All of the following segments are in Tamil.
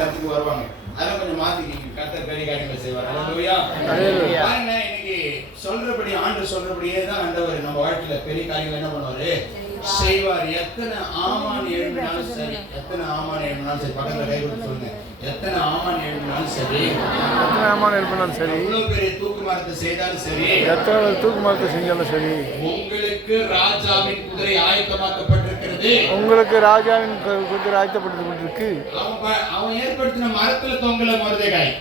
சத்துக்கு வருவாங்க. அதெல்லாம் கொஞ்சம் மாத்திக்கிங்க. கர்த்தர் பெரிய காரியங்களை செய்வார். அல்லேலூயா. பாருங்க, இன்னைக்கு சொல்றபடி ஆண்டு சொல்றபடியே தான் ஆண்டவர் நம்ம வாழ்க்கையில பெரிய காரியங்கள் என்ன பண்ணுவாரு செய்வார். எத்தனை ஆமான் எழுதினாலும் சரி, எத்தனை ஆமான் எழுதினாலும் சரி, பக்கத்துல கை கொடுத்து சொல்லுங்க. எத்தனை ஆமான் எழுதினாலும் சரி, எத்தனை ஆமான் எழுதினாலும் சரி, எவ்வளவு பெரிய தூக்கு மரத்தை செய்தாலும் சரி, எத்தனை தூக்கு மரத்தை செஞ்சாலும் சரி, உங்களுக்கு ராஜாவின் குதிரை ஆயத்தமாக்கப்பட்டிருக்கிறது. உங்களுக்கு ராஜாவின் குதிரை ஆயத்தப்பட்டிருக்கு. அவன் ஏற்படுத்தின மரத்துல தொங்கல மொர்தெகாய்.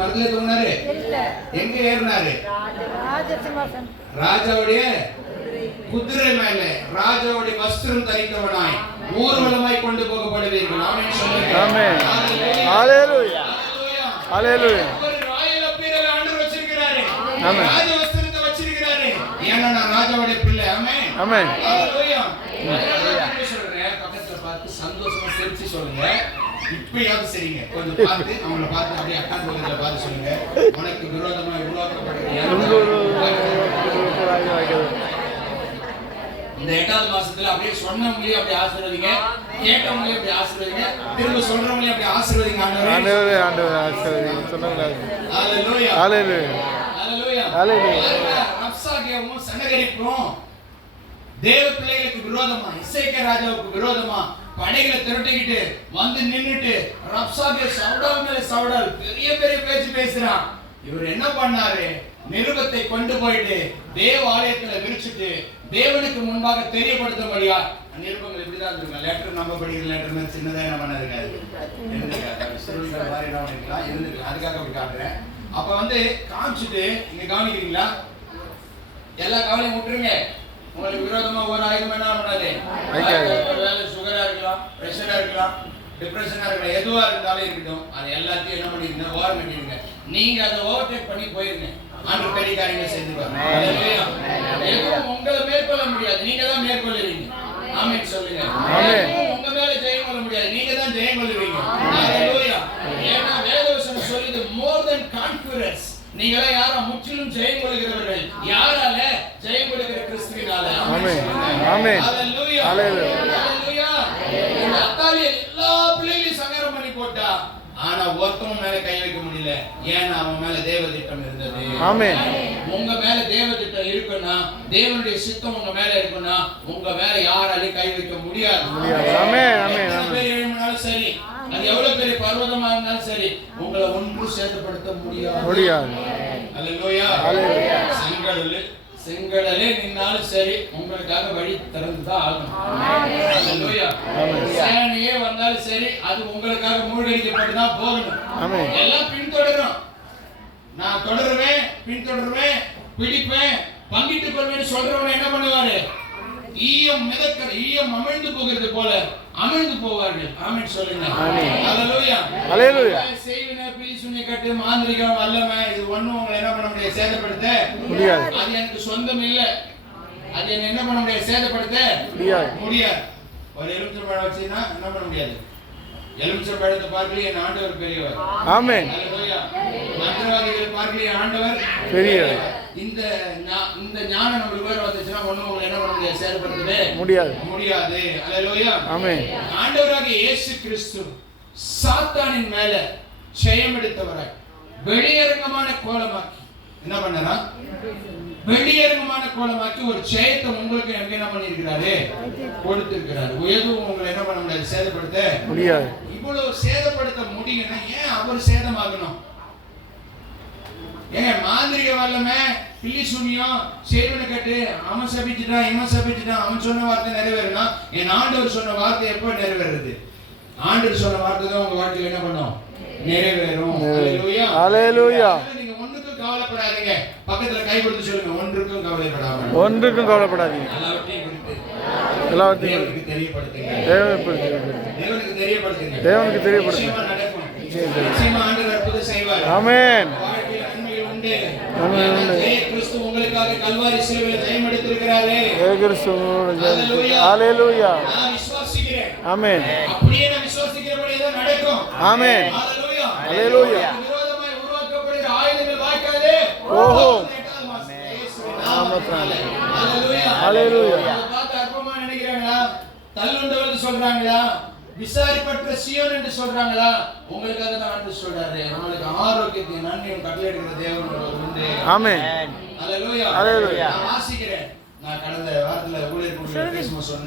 மரத்துல தொங்கினாரு, எங்க ஏறினாரு? ராஜாவுடைய குதிரை மேல, ராஜாவுடைய வஸ்திரம் தரித்தவனாய் ஊர்வலமாய் கொண்டு போகப்படுவீர்கள். ஆமென் சொல்லுங்க. ஆமென். ஹalleluya. ஹalleluya. ஒரு ராயல் அப்பீரல் ஆண்டவர் வச்சிருக்காரு. ஆமென். ராஜ வஸ்திரத்தை வச்சிருக்காரு. ஏன்னா நான் ராஜாவுடைய பிள்ளை. ஆமென். ஆமென். ஹalleluya. சொல்றேன், பக்கத்துல பார்த்து சந்தோஷமா சிரிச்சு சொல்லுங்க. இப்பயாவது சரிங்க, கொஞ்சம் பார்த்து அவங்கள பார்த்து அப்படியே அக்கான் பக்கத்துல பார்த்து சொல்லுங்க. உனக்கு விரோதமா உருவாக்கப்படுகிற இந்த 8வது மாசத்துல அப்படியே சொன்னவங்களையும் அப்படியே ஆசீர்வதிங்க, கேட்டவங்களையும் அப்படியே ஆசீர்வதிங்க, திரும்ப சொல்றவங்களையும் அப்படியே ஆசீர்வதிங்க. ஆண்டவரே ஆண்டவரே ஆசீர்வதிங்க சொன்னாங்க. ஹalleluya ஹalleluya ஹalleluya ஹalleluya. ரப்சாகேவும் சனகரிப்பும் தேவ பிள்ளைகளுக்கு விரோதமா, இசைக்கே ராஜாவுக்கு விரோதமா படைகளை திரட்டிக்கிட்டு வந்து நின்னுட்டு ரப்சாகே சவுடால் மேல சவுடால் பெரிய பெரிய பேச்சு பேசுறான். இவர் என்ன பண்ணாரு? நிருபத்தை கொண்டு போயிட்டு தேவ ஆலயத்துல விரிச்சிட்டு தேவனுக்கு முன்பாக தெரியப்படுத்தும்படியா. நிருபங்கள் இப்படிதான் இருந்திருக்கும். லெட்டர் நம்ம படிக்கிற லெட்டர் மாதிரி சின்னதா என்ன பண்ணாருக்காது இருந்துருக்கலாம். அதுக்காக அப்படி காட்டுறேன். அப்ப வந்து காமிச்சுட்டு இங்க கவனிக்கிறீங்களா? எல்லா கவலையும் விட்டுருங்க. உங்களுக்கு விரோதமா ஒரு ஆயுதம் என்ன பண்ணாது. சுகரா இருக்கலாம், பிரஷரா இருக்கலாம், டிப்ரெஷனா இருக்கலாம், எதுவா இருந்தாலும் இருக்கட்டும், அது எல்லாத்தையும் என்ன பண்ணிருங்க, ஓரம் பண்ணிருங்க. நீங்க அதை ஓவர்டேக் பண்ணி போயிருங்க. ஆண்டவர் பெரிய காரியங்களை செஞ்சுருவாங்க. எதுவும் உங்களை மேற்கொள்ள முடியாது, நீங்க தான் மேற்கொள்ளுவீங்க. ஆமென் சொல்லுங்க. உங்க மேல ஜெயம் கொள்ள முடியாது, நீங்க தான் ஜெயம் கொள்ளுவீங்க. ஹalleluya. ஏன்னா வேதவசனம் சொல்லுது more than conquerors. நீங்களே யாரா முற்றிலும் ஜெயம் கொள்கிறவர்கள். யாரால? ஜெயம் கொள்கிற கிறிஸ்துவினால. ஆமென் ஆமென் ஹalleluya ஹalleluya. இந்த அத்தாலி எல்லா பிள்ளைகளையும் சங்கரம் பண்ணி போட்டா, ஆனா ஒருத்தவன் மேல கை வைக்க முடியல. ஏன்னா அவன் மேல தேவ திட்டம் இருந்தது. ஆமென். உங்க மேல தேவ திட்டம் இருக்குன்னா, தேவனுடைய சித்தம் உங்க மேல இருக்குன்னா, உங்க மேல யாராலையும் கை வைக்க முடியாது. ஆமென் ஆமென் ஆமென். சரி, அது எவ்வளவு பெரிய பர்வதமா இருந்தாலும் சரி, உங்களை ஒன்று சேர்த்துப்படுத்த முடியாது. ஹalleluya ஹalleluya. செங்கடலே நின்னாலும் சரி, உங்களுக்காக வழி திறந்துதான் ஆகும். ஹalleluya. சேனையே வந்தாலும் சரி, அது உங்களுக்காக மூழ்கடிக்கப்பட்டுதான் போகணும். எல்லாம் பின்தொடரும். நான் தொடருவேன், பின்தொடருவேன், பிடிப்பேன், பங்கிட்டுக் கொள்வேன் சொல்றவங்க என்ன பண்ணுவாரு? ஈயம் மிதக்கிற, ஈயம் அமிழ்ந்து போகிறது போல அமிழ்ந்து போவார்கள். ஆமென் சொல்லுங்க. ஹalleluya ஹalleluya. செய்வினை பிலிசுனை கட்டு மாந்திரிகம் வல்லமை இது ஒண்ணும் உங்களை என்ன பண்ண முடியாது, சேதப்படுத்த முடியாது. அது எனக்கு சொந்தம் இல்ல, அது என்ன பண்ண முடியாது, சேதப்படுத்த முடியாது. ஒரு எலுமிச்சம்பழம் வச்சீங்கன்னா என்ன பண்ண முடியாது? எலுமிச்சம்பழத்தை பார்க்கல என் ஆண்டவர் பெரியவர். ஆமென் ஹalleluya. மந்திரவாதிகள் பார்க்கல ஆண்டவர் பெரியவர். இந்த ஞானம் நம்மளுக்கு வேற வந்துச்சுன்னா ஒண்ணும் உங்களை என்ன பண்ண முடியாது, சேதப்படுத்தவே முடியாது. ஹalleluya ஆமென். ஆண்டவராகிய இயேசு கிறிஸ்து சாத்தானின் மேல ஜெயம் எடுத்தவராய் வெளியரங்கமான கோலமாக்கி என்ன பண்ணறா? வெளியரங்கமான கோலமாக்கி ஒரு ஜெயத்தை உங்களுக்கு எனக்கு என்ன பண்ணிருக்கிறாரு, கொடுத்திருக்கிறாரு. எதுவும் உங்களை என்ன பண்ண முடியாது, சேதப்படுத்த முடியாது. இவ்வளவு சேதப்படுத்த முடியும்னா ஏன் அவர் சேதமாகணும்? ஏங்க மாந்திரிக வல்லமை, பில்லி சூனியம், செய்வனை கட்டு, அவன் சபிச்சுட்டான், இவன் சபிச்சுட்டான், அவன் சொன்ன வார்த்தை நிறைவேறுனா, என் ஆண்டவர் சொன்ன வார்த்தை எப்போ நிறைவேறுது? ஆண்டவர் சொன்ன வார்த்தை தான் உங்க வாழ்க்கையில் என்ன பண்ணும், நிறைவேறும். ஹalleluya ஹalleluya. நீங்க ஒண்ணுக்கும் கவலைப்படாதீங்க. பக்கத்துல கை கொடுத்து சொல்லுங்க, ஒன்றுக்கும் கவலைப்படாதீங்க. ஒன்றுக்கும் கவலைப்படாதீங்க. எல்லாவற்றையும் தெரியப்படுத்துங்க. தேவனுக்கு தெரியப்படுத்துங்க. தேவனுக்கு தெரியப்படுத்துங்க. நிச்சயமா ஆண்டவர் அற்புதம் செய்வார். ஆமென். கிறிஸ்து உங்களுக்காக கல்வாரி சிலுவையில் ஜெயம் எடுத்திருக்கிறாரே. ஹalleluya. நான் விசுவாசிக்கிறேன். ஆமென். அப்படியே நான் விசுவாசிக்கிறபடியே தான் நடக்கும். ஆமென். ஹalleluya ஹalleluya. விரோதமாய் உருவாக்கப்படுகிற ஆயுதங்கள் வாய்க்காதே. ஓஹோ. ஹalleluya ஹalleluya. பார்த்து அற்பமா நினைக்கிறாங்களா? தள்ளுண்டவர்கள் சொல்றாங்களா? விசாரிப்பற்ற சீயோன் என்று சொல்றாங்களா? உங்களுக்காக தான் ஆண்டு சொல்றாரு. உங்களுக்கு ஆரோக்கியத்தை நன்மையும் கட்டளையிடுகிற தேவன் உண்டு. ஆமென். அல்லேலூயா. அல்லேலூயா. நான் வாசிக்கிறேன். நான் கடந்த வாரத்துல ஊழியர் கூட பேசும்போது சொன்னேன்.